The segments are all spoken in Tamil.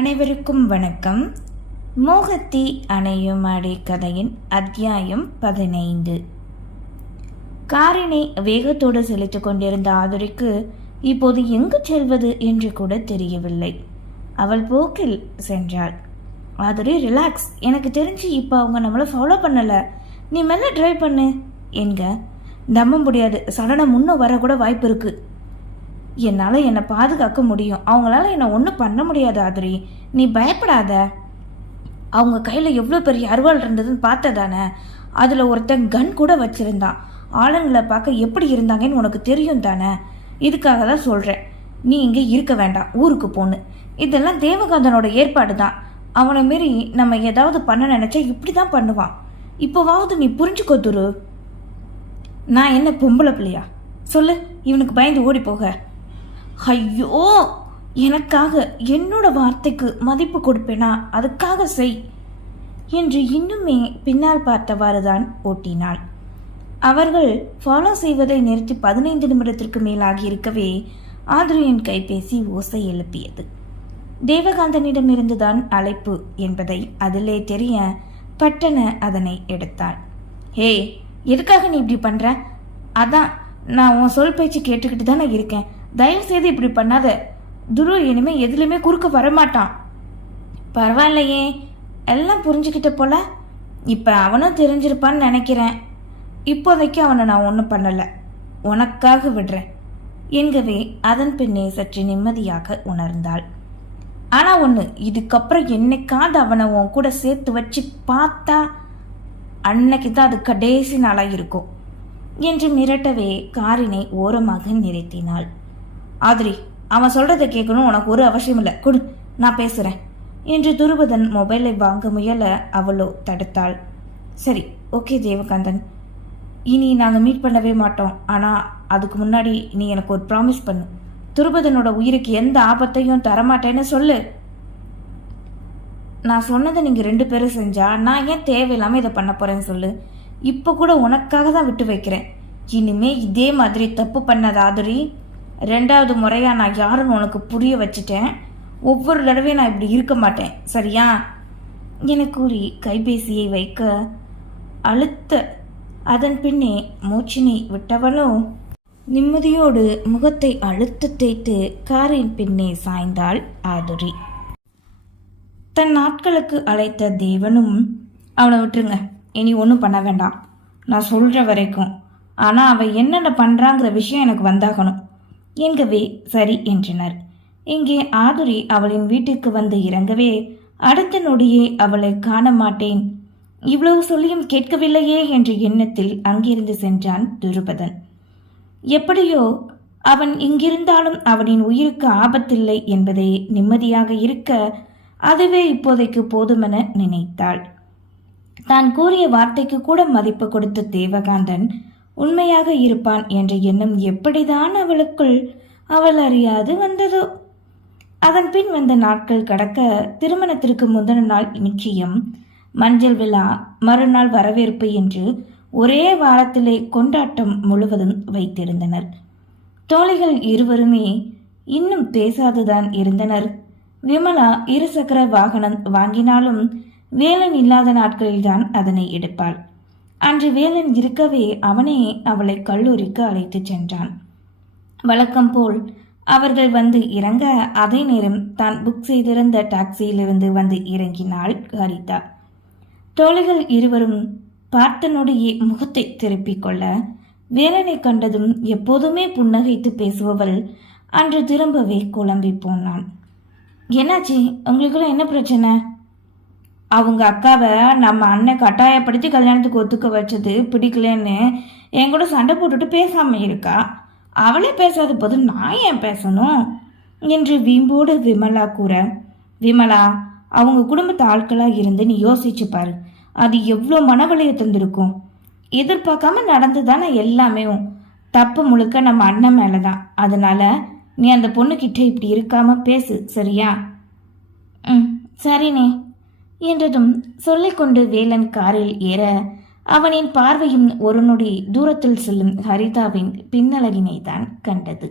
அனைவருக்கும் வணக்கம். மோகத்தி அணையும் அடை கதையின் அத்தியாயம் பதினைந்து. காரினை வேகத்தோடு செலுத்திக் கொண்டிருந்த ஆதுரிக்கு இப்போது எங்கு செல்வது என்று கூட தெரியவில்லை. அவள் போக்கில் சென்றாள். ஆதுரி ரிலாக்ஸ் எனக்கு தெரிஞ்சு இப்போ அவங்க நம்மளை ஃபாலோ பண்ணலை. நீ மெல்ல ட்ரைவ் பண்ணு என்க. நம்ப முடியாது. சடனாக முன்னே வரக்கூட வாய்ப்பு இருக்குது என்னால் என்னை பாதுகாக்க முடியும். அவங்களால என்னை ஒன்றும் பண்ண முடியாது ஆதிரி. நீ பயப்படாத. அவங்க கையில் எவ்வளோ பெரிய அருவாள் இருந்ததுன்னு பார்த்ததானே? அதில் ஒருத்தன் கன் கூட வச்சுருந்தான். ஆளுங்களை பார்க்க எப்படி இருந்தாங்கன்னு உனக்கு தெரியும் தானே? இதுக்காக தான் சொல்கிறேன் நீ இங்கே இருக்க வேண்டாம். ஊருக்கு போன்னு. இதெல்லாம் தேவகாந்தனோட ஏற்பாடு தான். அவனை மாரி நம்ம ஏதாவது பண்ண நினச்சா இப்படி தான் பண்ணுவான். இப்போவாவது நீ புரிஞ்சுக்கோ துரு. நான் என்ன பொம்பளை பிள்ளையா? சொல்லு. இவனுக்கு பயந்து ஓடி போக. ஐயோ எனக்காக என்னோட வார்த்தைக்கு மதிப்பு கொடுப்பேனா? அதுக்காக செய் என்று இன்னுமே பின்னால் பார்த்தவாறு தான் ஓட்டினாள். அவர்கள் ஃபாலோ செய்வதை நிறுத்தி பதினைந்து நிமிடத்திற்கு மேலாகி இருக்கவே ஆத்ரியின் கைபேசி ஓசை எழுப்பியது. தேவகாந்தனிடமிருந்துதான் அழைப்பு என்பதை அதிலே தெரிய பட்டன அதனை எடுத்தாள். ஹே எதுக்காக நீ இப்படி பண்ற? அதான் நான் உன் சொல் பேச்சு கேட்டுக்கிட்டு தானே இருக்கேன். தயவு செய்து இப்படி பண்ணாத. துரு இனிமே எதுலையுமே குறுக்க வரமாட்டான். பரவாயில்லையே. எல்லாம் புரிஞ்சுக்கிட்ட போல. இப்போ அவனும் தெரிஞ்சிருப்பான்னு நினைக்கிறேன். இப்போதைக்கு அவனை நான் ஒன்றும் பண்ணலை. உனக்காக விடுறேன். என்கவே அதன் பின்னே சற்று நிம்மதியாக உணர்ந்தாள். ஆனால் ஒன்று இதுக்கப்புறம் என்னைக்காவது அவனை உன் கூட சேர்த்து வச்சு பார்த்தா அன்னைக்கு தான் அது கடைசி நாளாக இருக்கும் என்று மிரட்டவே காரினை ஓரமாக நிறுத்தினாள். ஆதிரி அவன் சொல்றதை கேட்கணும் உனக்கு ஒரு அவசியம் இல்லை. கொடு நான் பேசுறேன். என்று துருபதன் மொபைலை வாங்க முயல அவளோ தடுத்தாள். சரி ஓகே தேவகாந்தன். இனி நாங்கள் மீட் பண்ணவே மாட்டோம். ஆனால் அதுக்கு முன்னாடி நீ எனக்கு ஒரு ப்ராமிஸ் பண்ணு. துருபதனோட உயிருக்கு எந்த ஆபத்தையும் தரமாட்டேன்னு சொல்லு. நான் சொன்னதை நீங்கள் ரெண்டு பேரும் செஞ்சா நான் ஏன் தேவையில்லாமல் இதை பண்ண போகிறேன்னு சொல்லு. இப்போ கூட உனக்காக தான் விட்டு வைக்கிறேன். இனிமே இதே மாதிரி தப்பு பண்ணாத ரெண்டாவது முறையாக நான் யாருன்னு உனக்கு புரிய வச்சுட்டேன். ஒவ்வொரு தடவையும் நான் இப்படி இருக்க மாட்டேன். சரியா? என கூறி கைபேசியை வைக்க அழுத்த அதன் பின்னே மூச்சினை விட்டவளோ நிம்மதியோடு முகத்தை அழுத்த தேய்த்து காரின் பின்னே சாய்ந்தாள் ஆதுரி. தன் நாட்களுக்கு அழைத்த தேவனும் அவனை விட்டுருங்க. இனி ஒன்றும் பண்ண வேண்டாம். நான் சொல்கிற வரைக்கும். ஆனால் அவள் என்னென்ன பண்ணுறாங்கிற விஷயம் எனக்கு வந்தாகணும். என்கவே சரி என்றனர். இங்கே ஆதுரி அவளின் வீட்டிற்கு வந்து இறங்கவே அடுத்த நொடியே அவளை காண மாட்டேன் இவ்வளவு சொல்லியும் கேட்கவில்லையே என்ற எண்ணத்தில் அங்கிருந்து சென்றான் துருபதன். எப்படியோ அவன் இங்கிருந்தாலும் அவனின் உயிருக்கு ஆபத்தில்லை என்பதே நிம்மதியாக இருக்க அதுவே இப்போதைக்கு போதுமென நினைத்தாள். தான் கூறிய வார்த்தைக்கு கூட மதிப்பு கொடுத்த தேவகாந்தன் உண்மையாக இருப்பான் என்ற எண்ணம் எப்படிதான் அவளுக்குள் அவள் அறியாது வந்ததோ. அதன் பின் வந்த நாட்கள் கடக்க திருமணத்திற்கு முந்தின நாள் நிச்சயம் மஞ்சள் விழா மறுநாள் வரவேற்பு என்று ஒரே வாரத்திலே கொண்டாட்டம் முழுவதும் வைத்திருந்தனர். தோழிகள் இருவருமே இன்னும் பேசாதுதான் இருந்தனர். விமலா இருசக்கர வாகனம் வாங்கினாலும் வேலன் இல்லாத நாட்களில்தான் அதனை எடுப்பாள். அன்று வேலன் இருக்கவே அவனே அவளை கல்லூரிக்கு அழைத்துச் சென்றான். வழக்கம் போல் அவர்கள் வந்து இறங்க அதே நேரம் தான் புக் செய்திருந்த டாக்ஸியிலிருந்து வந்து இறங்கினாள் ஹரிதா. தோழிகள் இருவரும் பார்த்தனுடைய முகத்தை திருப்பிக் கொள்ள வேலனை கண்டதும் எப்போதுமே புன்னகைத்து பேசுபவள் அன்று திரும்பவே குழம்பி போனான். என்னாச்சு? உங்களுக்குள்ள என்ன பிரச்சனை? அவங்க அக்காவை நம்ம அண்ணன் கட்டாயப்படுத்தி கல்யாணத்துக்கு ஒத்துக்க வச்சது பிடிக்கலன்னு என் கூட சண்டை போட்டுட்டு பேசாம இருக்கா? அவளே பேசாத போது நான் ஏன் பேசணும்? என்று வீம்போடு விமலா கூற விமலா அவங்க குடும்பத்து ஆட்களாக இருந்து நீ யோசிச்சு பாரு. அது எவ்வளோ மனவழியை தந்திருக்கும். எதிர்பார்க்காம நடந்து தானே எல்லாமே தப்பு முழுக்க நம்ம அண்ணன் மேலே தான் அதனால நீ அந்த பொண்ணுக்கிட்ட இப்படி இருக்காம பேசு சரியா? ம் சரிண்ணே. என்றதும் சொல்லிக்கொண்டு வேலன் காரில் ஏற அவனின் பார்வையும் ஒரு நொடி தூரத்தில் செல்லும் ஹரிதாவின் பின்னலகினை தான் கண்டது.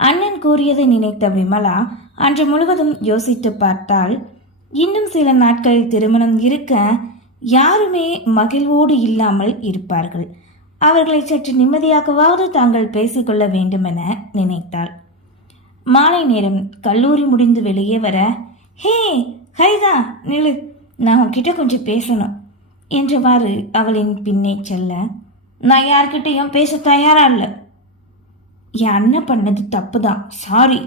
அண்ணன் கூறியதை நினைத்த விமலா அன்று முழுவதும் யோசித்து பார்த்தால் இன்னும் சில நாட்கள் திருமணம் இருக்க யாருமே மகிழ்வோடு இல்லாமல் இருப்பார்கள். அவர்களை சற்று நிம்மதியாகவாவது தாங்கள் பேசிக்கொள்ள வேண்டுமென நினைத்தாள். மாலை நேரம் கல்லூரி முடிந்து வெளியே வர ஹே ஹரிதா நிலு நான் உன்கிட்ட கொஞ்சம் பேசணும். என்றவாறு அவளின் பின்னே செல்ல. நான் யார்கிட்டையும் பேச தயாரா இல்லை. என் அண்ணன் பண்ணது தப்பு தான் சாரி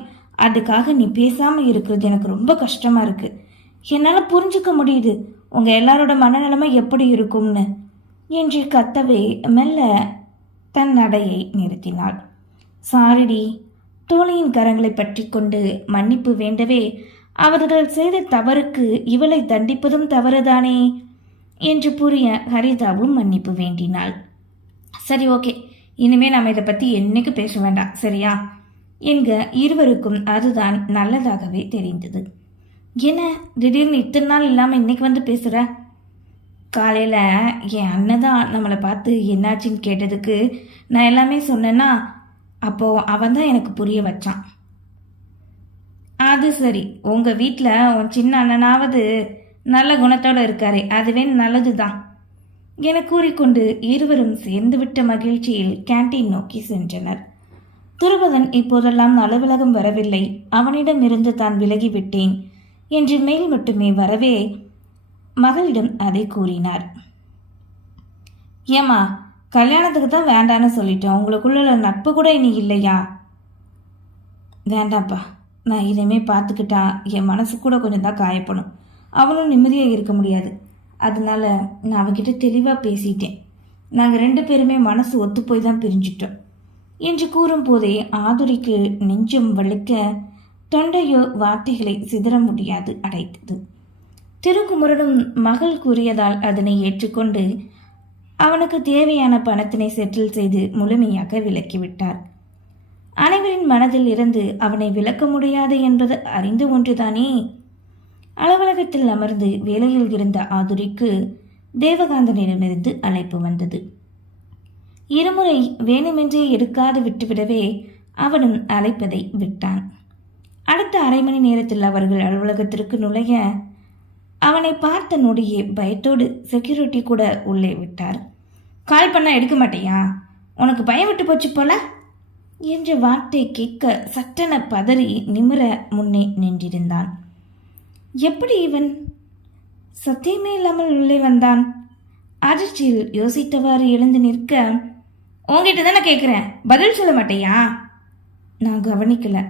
அதுக்காக நீ பேசாமல் இருக்கிறது எனக்கு ரொம்ப கஷ்டமாக இருக்குது என்னால் புரிஞ்சுக்க முடியுது. உங்கள் எல்லாரோட மனநிலைமை எப்படி இருக்கும்னு. என்று கத்தவே மெல்ல தன் நடையை நிறுத்தினாள். சாரிடி தோழியின் கரங்களை பற்றி கொண்டு மன்னிப்பு வேண்டவே அவர்கள் செய்த தவறுக்கு இவளை தண்டிப்பதும் தவறுதானே? என்று புரிய ஹரிதாவும் மன்னிப்பு வேண்டினாள். சரி ஓகே. இனிமே நாம் இதை பற்றி என்னைக்கு பேச வேண்டாம் சரியா? என்க இருவருக்கும் அதுதான் நல்லதாகவே தெரிந்தது. என்ன? திடீர்னு இத்தனை நாள் இல்லாமல் இன்னைக்கு வந்து பேசுகிற காலையில் என் அண்ணன் தான் நம்மளை பார்த்து என்னாச்சுன்னு கேட்டதுக்கு நான் எல்லாமே சொன்னேன்னா அப்போது அவன் தான் எனக்கு புரிய வச்சான். அது சரி. உங்கள் வீட்டில் உன் சின்ன அண்ணனாவது நல்ல குணத்தோடு இருக்காரே. அதுவே நல்லது தான் என கூறிக்கொண்டு இருவரும் சேர்ந்துவிட்ட மகிழ்ச்சியில் கேண்டீன் நோக்கி சென்றனர். துருபதன் இப்போதெல்லாம் அலுவலகம் வரவில்லை. அவனிடமிருந்து தான் விலகிவிட்டேன் என்று மேல் மட்டுமே வரவே மகளிடம் அதை கூறினார். ஏமா கல்யாணத்துக்கு தான் வேண்டான்னு சொல்லிட்டோம் உங்களுக்குள்ள நட்பு கூட இனி இல்லையா? வேண்டாம்ப்பா. நான் இதையுமே பார்த்துக்கிட்டா என் மனசு கூட கொஞ்சம் தான் காயப்படும். அவனும் நிம்மதியாக இருக்க முடியாது. அதனால நான் அவகிட்ட தெளிவாக பேசிட்டேன். நாங்கள் ரெண்டு பேருமே மனசு ஒத்து போய் தான் பிரிஞ்சிட்டோம். என்று கூறும்போதே ஆதுரிக்கு நெஞ்சம் வலிக்க தொண்டையோ வார்த்தைகளை சிதற முடியாது அடைத்தது. திருக்குமரனும் மகள் கூறியதால் அதனை ஏற்றுக்கொண்டு அவனுக்கு தேவையான பணத்தினை செட்டில் செய்து முழுமையாக விலக்கிவிட்டார் அனைவரின் மனதில் இருந்து அவனை விலக்க முடியாது என்பது அறிந்து ஒன்றுதானே? அலுவலகத்தில் அமர்ந்து வேலையில் இருந்த ஆதுரிக்கு தேவகாந்தனிடமிருந்து அழைப்பு வந்தது. இருமுறை வேணுமென்றே எடுக்காது விட்டுவிடவே அவனும் அழைப்பதை விட்டான். அடுத்த அரை மணி நேரத்தில் அவர்கள் அலுவலகத்திற்கு நுழைய அவனை பார்த்த நொடியே பயத்தோடு செக்யூரிட்டி கூட உள்ளே விட்டார். கால் பண்ணால் எடுக்க மாட்டியா? உனக்கு பயம் விட்டு போச்சு போல? என்ற வார்த்தை கேட்க சட்டென பதறி நிமிர முன்னே நின்றிருந்தான். எப்படி இவன்? சத்தியமே இல்லாமல் உள்ளே வந்தான். அதிர்ச்சியில் யோசித்தவாறு எழுந்து நிற்க உங்ககிட்ட தானே கேட்குறேன். பதில் சொல்ல மாட்டேயா? நான் கவனிக்கல.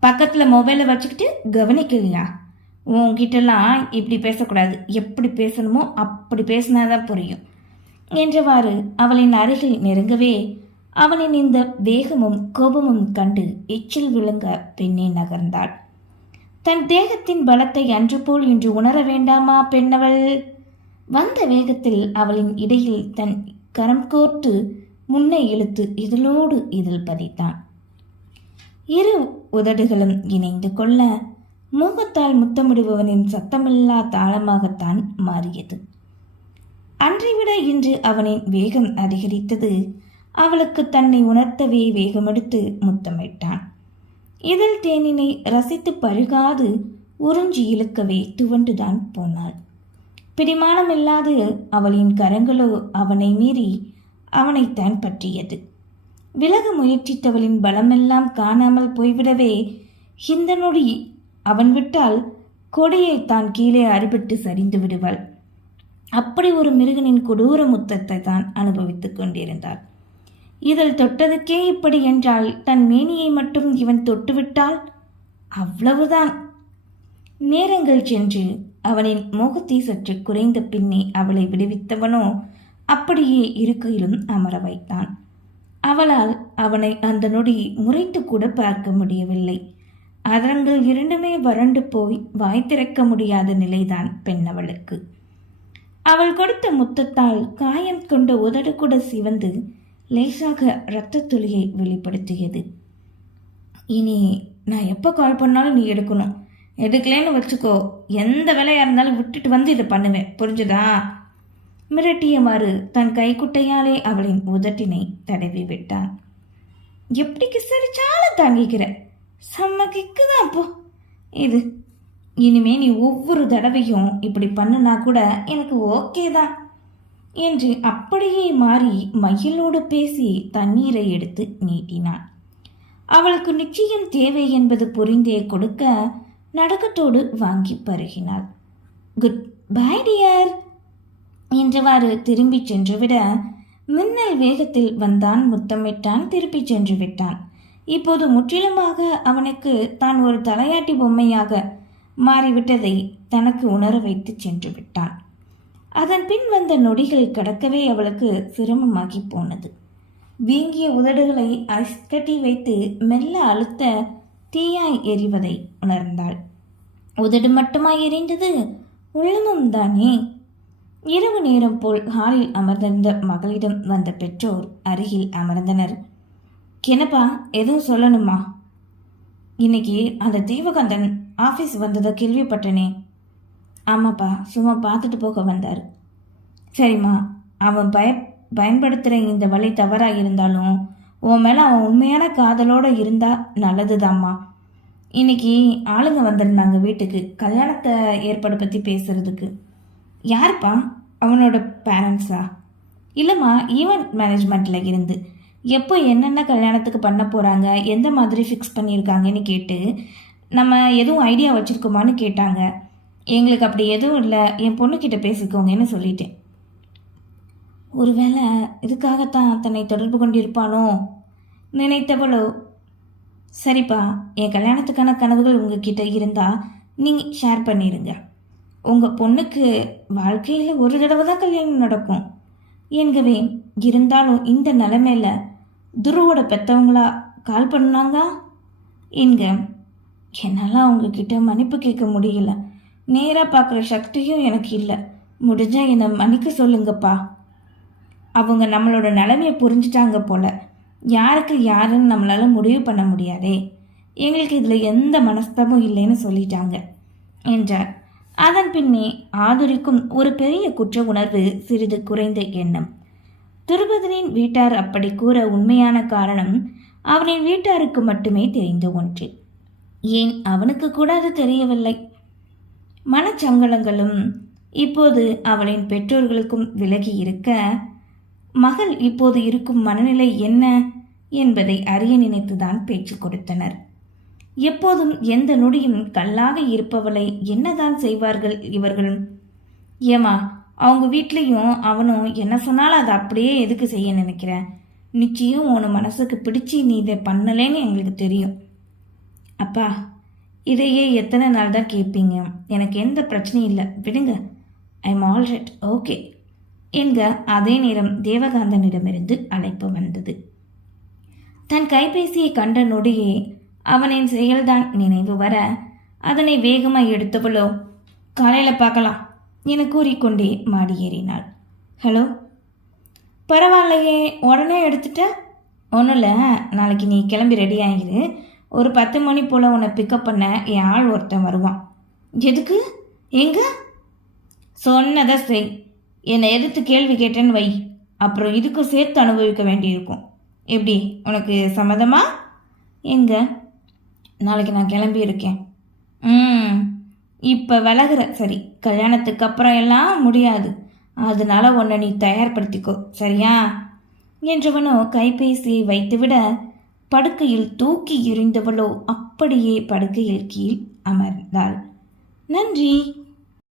பக்கத்தில் மொபைலை வச்சுக்கிட்டு கவனிக்கலையா? உன்கிட்டலாம் இப்படி பேசக்கூடாது. எப்படி பேசணுமோ அப்படி பேசினாதான் புரியும். என்றவாறு அவளின் அருகில் நெருங்கவே அவனின் இந்த வேகமும் கோபமும் கண்டு எச்சில் விழுங்க பெண்ணே நகர்ந்தாள். தன் தேகத்தின் பலத்தை அன்று போல் இன்று உணர வேண்டாமா பெண்ணவள்? வந்த வேகத்தில் அவளின் இடையில் தன் கரம் கோர்த்து முன்னே இழுத்து இதழோடு இதில் பதித்தான். இரு உதடுகளும் இணைந்து கொள்ள மூகத்தால் முத்தமிடுபவனின் சத்தமில்லா தாளமாகத்தான் மாறியது. அன்றைவிட இன்று அவனின் வேகம் அதிகரித்தது அவளுக்கு தன்னை உணர்த்தவே வேகமெடுத்து முத்தமிட்டான். இதழ் தேனினை ரசித்து பருகாது உறிஞ்சி இழுக்கவே துவண்டுதான் போனாள். பிடிமானமில்லாது அவளின் கரங்களோ அவனை மீறி அவனைத்தான் பற்றியது. விலக முயற்சித்தவளின் பலமெல்லாம் காணாமல் போய்விடவே இந்த நொடி அவன் விட்டால் கொடியை தான் கீழே அறுபட்டு சரிந்து விடுவாள். அப்படி ஒரு மிருகனின் கொடூர முத்தத்தை தான் அனுபவித்துக் கொண்டிருந்தாள். இதில் தொட்டதுக்கே இப்படி என்றால் தன் மேனியை மட்டும் இவன் தொட்டுவிட்டால் அவ்வளவுதான். நேரங்கள் சென்று. அவனின் மோகத்தை சற்று குறைந்த பின்னே அவளை விடுவித்தவனோ அப்படியே இருக்கையிலும் அமர வைத்தான். அவளால் அவனை அந்த நொடி முறைத்து கூட பார்க்க முடியவில்லை. அதரங்கள் இரண்டுமே வறண்டு போய் வாய் திறக்க முடியாத நிலைதான் பெண்ணவளுக்கு. அவள் கொடுத்த முத்தத்தால் காயம் கொண்ட உதடு கூட சிவந்து லேசாக இரத்த துளியை வெளிப்படுத்தியது. இனி நான் எப்போ கால் பண்ணாலும் நீ எடுக்கணும். எடுக்கலன்னு வச்சுக்கோ. எந்த வேலையாக இருந்தாலும் விட்டுட்டு வந்து இதை பண்ணுவேன். புரிஞ்சுதா? மிரட்டியவாறு தன் கைக்குட்டையாலே அவளின் உதட்டினை தடவி விட்டான். எப்படி கிசரிச்சாலும் தாங்கிக்கிற. செம்ம கிக்கு தான் அப்போ இது இனிமே நீ ஒவ்வொரு தடவையும் இப்படி பண்ணுனா கூட எனக்கு ஓகே தான். என்று அப்படியே மாறி மயிலோடு பேசி தண்ணீரை எடுத்து நீட்டினான் அவளுக்கு நிச்சயம் தேவை என்பது புரிந்தே கொடுக்க நடக்கத்தோடு வாங்கி பருகினாள். குட் பை டியர் என்றவாறு திரும்பிச் சென்றுவிட மின்னல் வேகத்தில் வந்தான் முத்தமிட்டான் திருப்பிச் சென்று விட்டான். இப்போது முற்றிலுமாக அவனுக்கு தான் ஒரு தலையாட்டி பொம்மையாக மாறிவிட்டதை தனக்கு உணர வைத்து சென்று விட்டான். அதன் பின் வந்த நொடிகள் கடக்கவே அவளுக்கு சிரமமாகி போனது. வீங்கிய உதடுகளை அஸ்கட்டி வைத்து மெல்ல அழுத்த தீயாய் எரிவதை உணர்ந்தாள். உதடு மட்டுமாய் எரிந்தது? உள்ளமும் தானே? இரவு நேரம் போல் ஹாலில் அமர்ந்திருந்த மகளிடம் வந்த பெற்றோர் அருகில் அமர்ந்தனர். கெனப்பா எதுவும் சொல்லணுமா? இன்னைக்கு அந்த தேவகாந்தன் ஆஃபீஸ் வந்ததை கேள்விப்பட்டனே. ஆமாப்பா சும்மா பார்த்துட்டு போக வந்தார். சரிம்மா அவன் பய பயன்படுத்துகிற இந்த வழி தவறாக இருந்தாலும் உன் மேலே அவன் உண்மையான காதலோடு இருந்தால் நல்லதுதாம்மா. இன்னைக்கு ஆளுங்க வந்திருந்தாங்க வீட்டுக்கு கல்யாணத்தை ஏற்பாடு பற்றி பேசுகிறதுக்கு யாருப்பா? அவனோட பேரண்ட்ஸா இல்லைம்மா ஈவெண்ட் மேனேஜ்மெண்ட்டில் இருந்து. எப்போ என்னென்ன கல்யாணத்துக்கு பண்ண போகிறாங்க எந்த மாதிரி ஃபிக்ஸ் பண்ணியிருக்காங்கன்னு கேட்டு நம்ம எதுவும் ஐடியா வச்சுருக்கோமான்னு கேட்டாங்க. எங்களுக்கு அப்படி எதுவும் இல்லை. என் பொண்ணுக்கிட்ட பேசிக்கோங்கன்னு சொல்லிட்டேன். ஒருவேளை இதுக்காகத்தான் தன்னை தொடர்பு கொண்டிருப்பானோ நினைத்தவளோ? சரிப்பா என் கல்யாணத்துக்கான கனவுகள் உங்ககிட்ட இருந்தால் நீங்கள் ஷேர் பண்ணிடுங்க உங்கள் பொண்ணுக்கு வாழ்க்கையில் ஒரு தடவை தான் கல்யாணம் நடக்கும். என்கவே இருந்தாலும் இந்த நிலைமையில் துருவோட பெற்றவங்களா கால் பண்ணாங்க என்க என்னால் அவங்கக்கிட்ட மன்னிப்பு கேட்க முடியல. நேராக பார்க்குற சக்தியும் எனக்கு இல்லை. முடிஞ்சால் என்னை மன்னிக்க சொல்லுங்கப்பா. அவங்க நம்மளோட நிலைமையை புரிஞ்சுட்டாங்க போல. யாருக்கு யாருன்னு நம்மளால் முடிவு பண்ண முடியாதே. எங்களுக்கு இதில் எந்த மனஸ்தமும் இல்லைன்னு சொல்லிட்டாங்க என்றார். அதன் பின்னே ஆதுரிக்கும் ஒரு பெரிய குற்ற உணர்வு சிறிது குறைந்த எண்ணம். துருபதனின் வீட்டார் அப்படி கூற உண்மையான காரணம் அவனின் வீட்டாருக்கு மட்டுமே தெரிந்த ஒன்று. ஏன் அவனுக்கு கூட அது தெரியவில்லை? மனச்சங்கடங்களும் இப்போது அவளின் பெற்றோர்களுக்கும் விலகி இருக்க மகள் இப்போது இருக்கும் மனநிலை என்ன என்பதை அறிய நினைத்துதான் பேச்சு கொடுத்தனர். எப்போதும் எந்த நொடியும் கல்லாக இருப்பவளை என்னதான் செய்வார்கள் இவர்கள் ஏமா அவங்க வீட்லேயும் அவனும் என்ன சொன்னாலும் அதை அப்படியே எதுக்கு செய்ய நினைக்கிற? நிச்சயம் உன் மனசுக்கு பிடிச்சி நீ இதை பண்ணலேன்னு எங்களுக்கு தெரியும். அப்பா இதையே எத்தனை நாள் தான் கேட்பீங்க எனக்கு எந்த பிரச்சனையும் இல்லை. விடுங்க. ஐ எம் ஆல்ரெட் ஓகே என்க அதே நேரம் தேவகாந்தனிடமிருந்து அழைப்பு வந்தது. தன் கைபேசியை கண்ட நொடியே அவனின் செயல்தான் நினைவு வர அதனை வேகமாக எடுத்தவளோ காலையில் பார்க்கலாம் என கூறிக்கொண்டே மாடி ஏறினாள். ஹலோ பரவாயில்லையே. உடனே எடுத்துட்ட? ஒன்றும் இல்லை நாளைக்கு நீ கிளம்பி ரெடி ஆகிரு ஒரு பத்து மணி போல் உன்னை பிக்கப் பண்ண என் ஆள் ஒருத்தன் வருவான். எதுக்கு? எங்க? சொன்னதை செய். என்னை எதிர்த்து கேள்வி கேட்டேன்னு வை. அப்புறம் இதுக்கும் சேர்த்து அனுபவிக்க வேண்டியிருக்கும். எப்படி? உனக்கு சம்மதமா? எங்க? நாளைக்கு நான் கிளம்பி இருக்கேன். ம். இப்போ விலகிற. சரி கல்யாணத்துக்கு அப்புறம் எல்லாம் முடியாது. அதனால உன்னை நீ தயார்படுத்திக்கோ. சரியா? என்றவனோ கைபேசியை வைத்துவிட படுக்கையில் தூக்கி எறிந்தவளோ அப்படியே படுக்கையில் கீழ் அமர்ந்தாள். நன்றி.